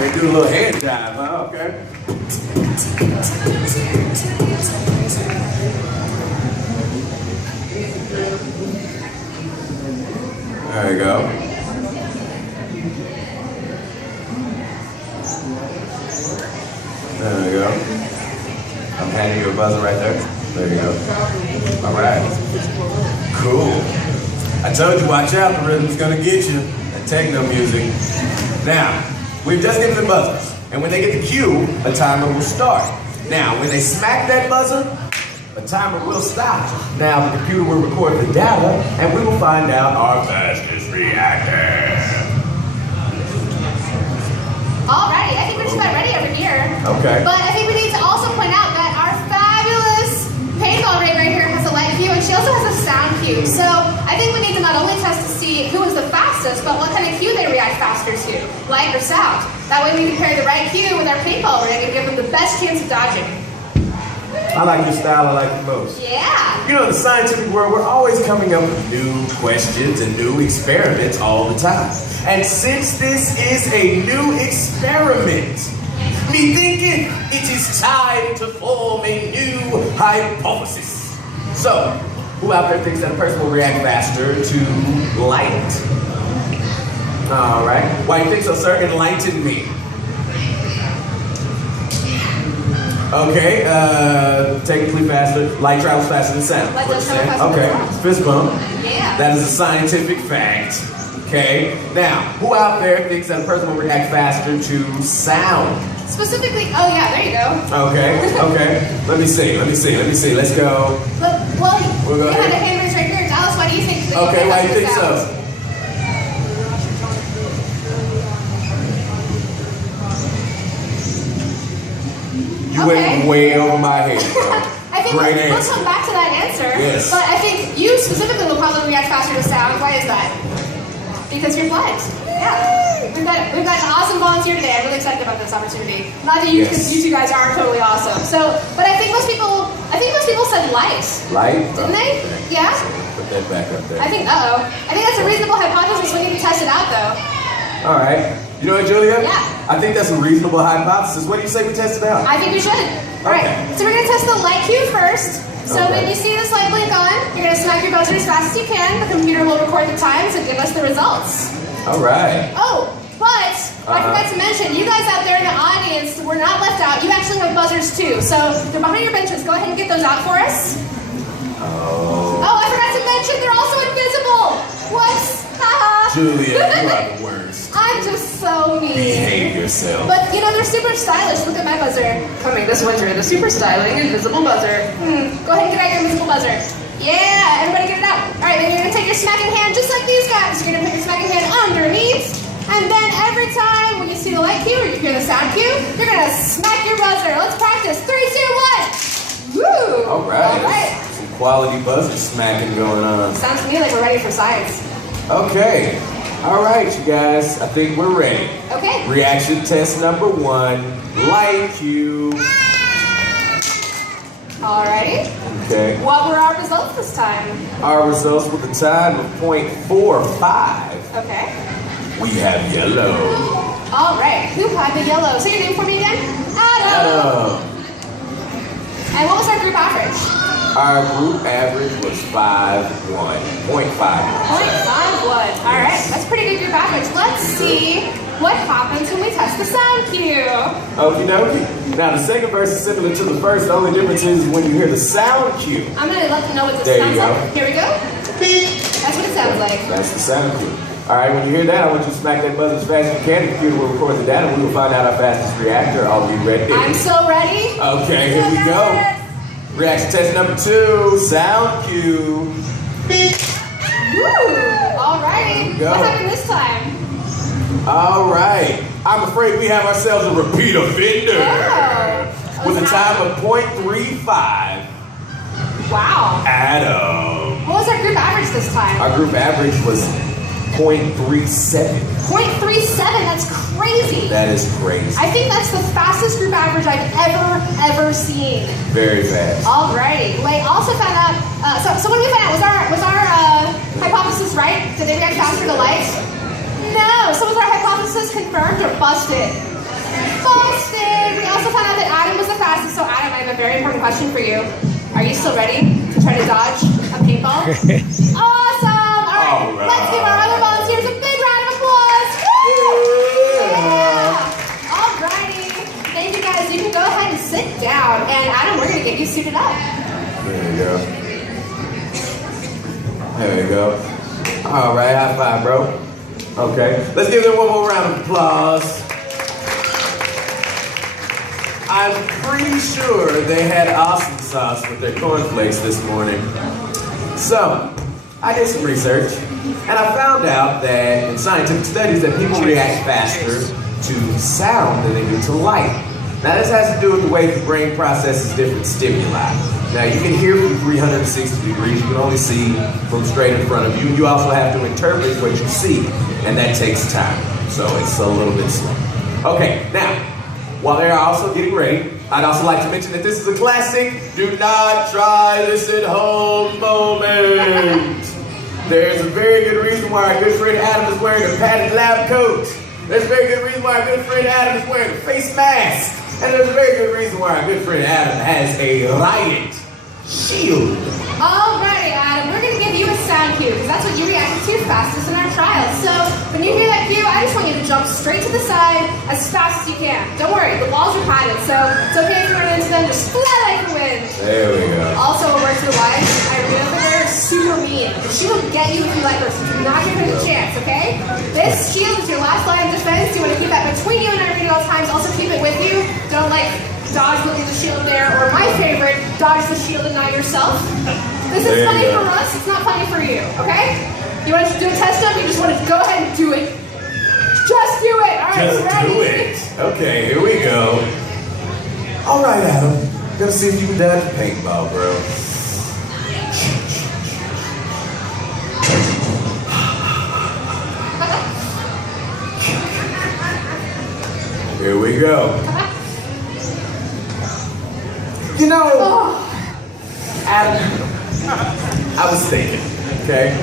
right, do a little head dive, huh? Okay. There you go. There you go. I'm handing you a buzzer right there. There you go. All right. Cool. I told you, watch out, the rhythm's gonna get you. That techno music. Now, we've just given the buzzers, and when they get the cue, a timer will start. Now, when they smack that buzzer, a timer will stop. Now, the computer will record the data, and we will find out our fastest reactor. Alrighty, I think we're just about ready over here. Okay. But I think we need to also point out that our fabulous paintball rig right here has a light cue, and she also has a sound cue. So I think we need to not only test to see who is the fastest, but what kind of cue they react faster to, light or sound. That way we can pair the right cue with our paintball rig and give them the best chance of dodging. I like your style, I like it most. Yeah. You know, in the scientific world, we're always coming up with new questions and new experiments all the time. And since this is a new experiment, me thinking it is time to form a new hypothesis. So, who out there thinks that a person will react faster to light? All right. Why do you think so, sir? Enlighten me. Okay, technically faster. Light travels faster than sound. Light does travel faster than sound. Okay, fist bump. Yeah. That is a scientific fact. Okay, now, who out there thinks that a person will react faster to sound? Specifically, oh yeah, there you go. Okay. Let me see. Let's go. Well, you had a hand raise right here. Dallas, why do you think that Okay, why do you think sound? so? You went way over my head, bro. I think Great we'll answer. come back to that answer. Yes. But I think you specifically will probably react faster to sound. Why is that? Because you're blind. Yeah. We've got an awesome volunteer today. I'm really excited about this opportunity. Not that you, because you two guys are totally awesome. So, but I think most people said light. Light? Didn't they? Yeah. Put that back up there. I think that's a reasonable hypothesis. We need to test it out though. All right. You know what, Julia? Yeah. I think that's a reasonable hypothesis. What do you say we test it out? I think we should. All right. So we're gonna test the light cue first. So when you see this light blink on, you're gonna smack your buzzer as fast as you can. The computer will record the times and give us the results. All right. Oh, but I forgot to mention, you guys out there in the audience were not left out. You actually have buzzers too. So they're behind your benches. Go ahead and get those out for us. Oh. Oh, I forgot to mention, they're also invisible. What? Haha. Julia, you are the worst. I'm just so mean. Behave yourself. But you know, they're super stylish. Look at my buzzer. Coming this winter, the super styling invisible buzzer. Go ahead and get out your invisible buzzer. Yeah, everybody get it out. All right, then you're gonna take your smacking hand just like these guys. You're gonna put your smacking hand underneath, and then every time when you see the light cue or you hear the sound cue, you're gonna smack your buzzer. Let's practice. 3, 2, 1. Woo! All right. All right. Some quality buzzer smacking going on. Sounds to me like we're ready for science. Okay. All right, you guys. I think we're ready. Okay. Reaction test number 1. Light cue. Alrighty. Okay. What were our results this time? Our results with a time of 0.45. Okay. We have yellow. Alright. Who had the yellow? Say your name for me again. Adam. And what was our group average? Our group average was 5.1. 0.5. 0.51. Alright. That's pretty good group average. Let's see what happens when we test the sound cue. Okie dokie. Now the second verse is similar to the first. The only difference is when you hear the sound cue. I'm going to let them know what this There sounds you go. like. Here we go. That's what it sounds like. That's the sound cue. Alright, when you hear that, I want you to smack that buzzer as fast as you can. The computer will record the data and we will find out our fastest reactor. Are we ready? I'm so ready. Okay, here we go. Reaction test number 2. Sound cue. Woo! Alrighty. Go. What happened this time? All right. I'm afraid we have ourselves a repeat offender. Oh. With a time of 0.35. Wow. Adam. What was our group average this time? Our group average was 0.37. 0.37, that's crazy. That is crazy. I think that's the fastest group average I've ever seen. Very fast. Alrighty. Wait, also found out, so what did we find out? Was our hypothesis right? Did they react faster to light? No. So was our hypothesis confirmed or busted? Busted! We also found out that Adam was the fastest, so Adam, I have a very important question for you. Are you still ready to try to dodge a paintball? Awesome! All right, let's give our other volunteers a big round of applause. Yeah! Alrighty. Thank you guys. You can go ahead and sit down. And Adam, we're going to get you suited up. There you go. There you go. All right, high five, bro. Okay, let's give them one more round of applause. I'm pretty sure they had awesome sauce with their cornflakes this morning. So, I did some research, and I found out that in scientific studies that people react faster to sound than they do to light. Now this has to do with the way the brain processes different stimuli. Now you can hear from 360 degrees, you can only see from straight in front of you. You also have to interpret what you see, and that takes time. So it's a little bit slow. Okay, now, while they're also getting ready, I'd also like to mention that this is a classic do not try this at home moment. There's a very good reason why our good friend Adam is wearing a padded lab coat. There's a very good reason why our good friend Adam is wearing a face mask. And there's a very good reason why our good friend Adam has a riot shield. Alrighty, Adam, we're going to give you a sound cue, because that's what you reacted to fastest in our trial. So, when you hear that cue, I just want you to jump straight to the side as fast as you can. Don't worry, the walls are padded, so it's okay if you run into them, just fly like the wind. There we go. Also, a word to the wise, Irene over there is super mean. She will get you if you let her, so do not give her the chance, okay? This shield is your last line of defense. You want to keep that between you and Irene at all times. Also, keep it with you. Don't, dodge looking at the shield there, or my favorite, dodge the shield and not yourself. This is funny for us, it's not funny for you, okay? You want to do a test jump, you just want to go ahead and do it. Just do it! Alright, just ready? do it. Okay, here we go. Alright, Adam. I'm gonna see if you can dodge the paintball, bro. Here we go. You know, Adam, I was thinking, okay?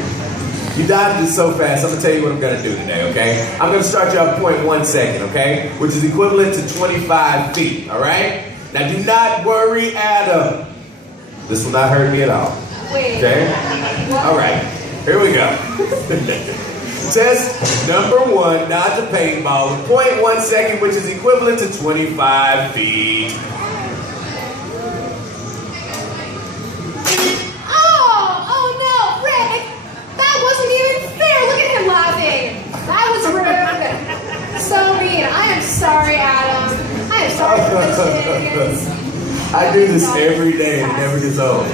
You dodged it so fast, I'm gonna tell you what I'm gonna do today, okay? I'm gonna start you off 0.1 second, okay? Which is equivalent to 25 feet, all right? Now do not worry, Adam. This will not hurt me at all. Wait. Okay? All right, here we go. Test number 1, dodge a paintball with 0.1 second, which is equivalent to 25 feet. Oh no, Rick! That wasn't even fair! Look at him laughing! That was rude! So mean. I am sorry, Adam. I am sorry for the shenanigans. I do this every day and it never gets old.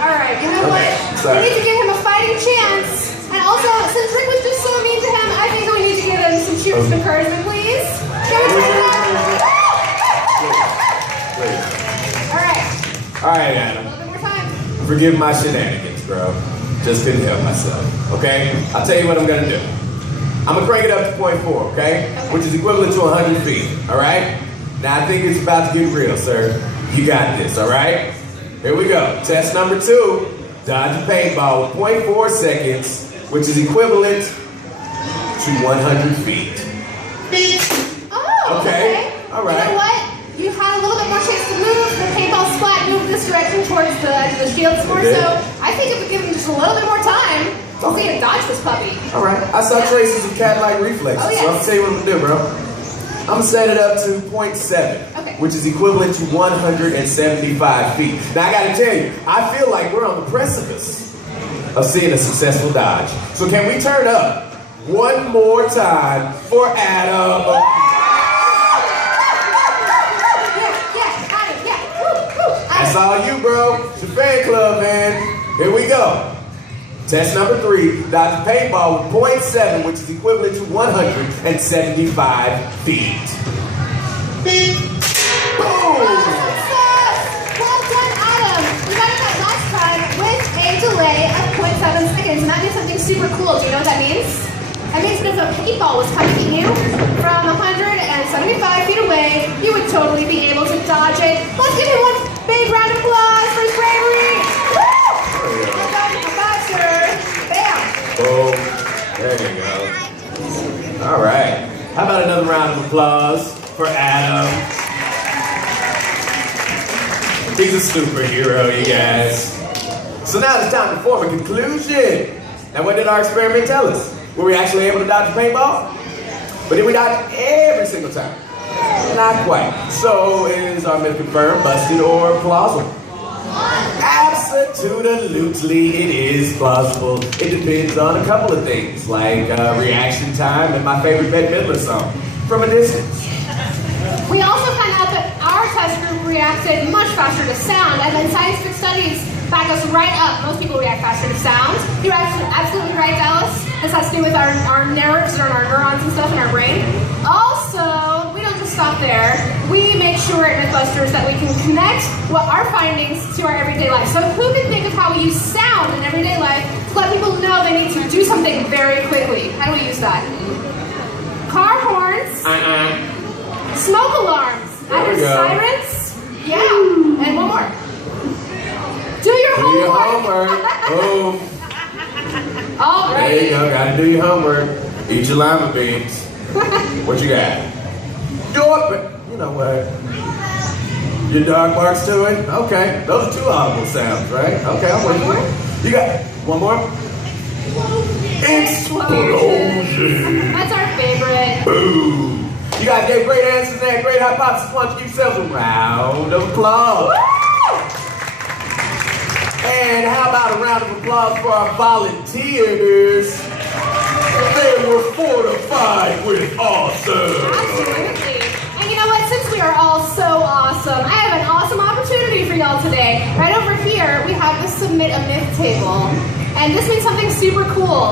Alright, you know what? We need to give him a fighting chance. And also, since Rick was just so mean to him, I think we need to give him some cheers of encouragement, please. Can we turn it up? Alright. Alright, Adam. A little bit more time. Forgive my shenanigans, bro. Just couldn't help myself, okay? I'll tell you what I'm gonna do. I'm gonna crank it up to 0.4, okay? Which is equivalent to 100 feet, all right? Now I think it's about to get real, sir. You got this, all right? Here we go. Test number 2, dodge a paintball with 0.4 seconds, which is equivalent to 100 feet. Oh, okay. All right. You know what? You had a little bit more chance to move. The paintball splat moved this direction towards the edge of the shield more, so I think if we give him just a little bit more time, we'll see him dodge this puppy. All right. I saw traces of cat-like reflexes, Oh, yes. so I'm gonna tell you what I'm gonna do, bro. I'm gonna set it up to 0.7, which is equivalent to 175 feet. Now I gotta tell you, I feel like we're on the precipice of seeing a successful dodge. So can we turn up one more time for Adam? That's all you, bro. It's your fan club, man. Here we go. Test number 3, dodge a paintball with 0.7, which is equivalent to 175 feet. Boom! Well done, Adam. We got it that last time with a delay of 0.7 seconds, and that means something super cool. Do you know what that means? That means that if a paintball was coming at you from 175 feet away, you would totally be able to dodge it. Let's give him one big round of applause for his bravery. Woo! Well done, Mythbuster. Bam. Boom. There you go. All right. How about another round of applause for Adam? He's a superhero, you guys. So now it's time to form a conclusion. Now, what did our experiment tell us? Were we actually able to dodge a paintball? But did we dodge every single time? Not quite. So is our myth confirmed, busted, or plausible? Absolutely, it is plausible. It depends on a couple of things, like reaction time and my favorite Bette Midler song, From a Distance. We also found out that our test group reacted much faster to sound, and then scientific studies back us right up. Most people react faster to sound. You're absolutely right, Dallas. This has to do with our nerves and our neurons and stuff in our brain. Also, we don't just stop there. We make sure at Mythbusters that we can connect what our findings to our everyday life. So who can think of how we use sound in everyday life to let people know they need to do something very quickly? How do we use that? Car horns. Smoke alarms. Either sirens. Yeah. And one more. Do your homework. Boom. All right. There you go. Gotta do your homework. Eat your lima beans. What you got? You know what? Your dog barks to it? Okay. Those are two audible sounds, right? Okay, I'm waiting for it. You got one more? Explosion. That's our favorite. Boom. You guys gave great answers there. Great hypothesis. Why don't you give yourselves a round of applause? Woo! And how about a round of applause for our volunteers? They were fortified with awesome. Absolutely. And you know what? Since we are all so awesome, I have an awesome opportunity for y'all today. Right over here, we have the Submit a Myth table. And this means something super cool.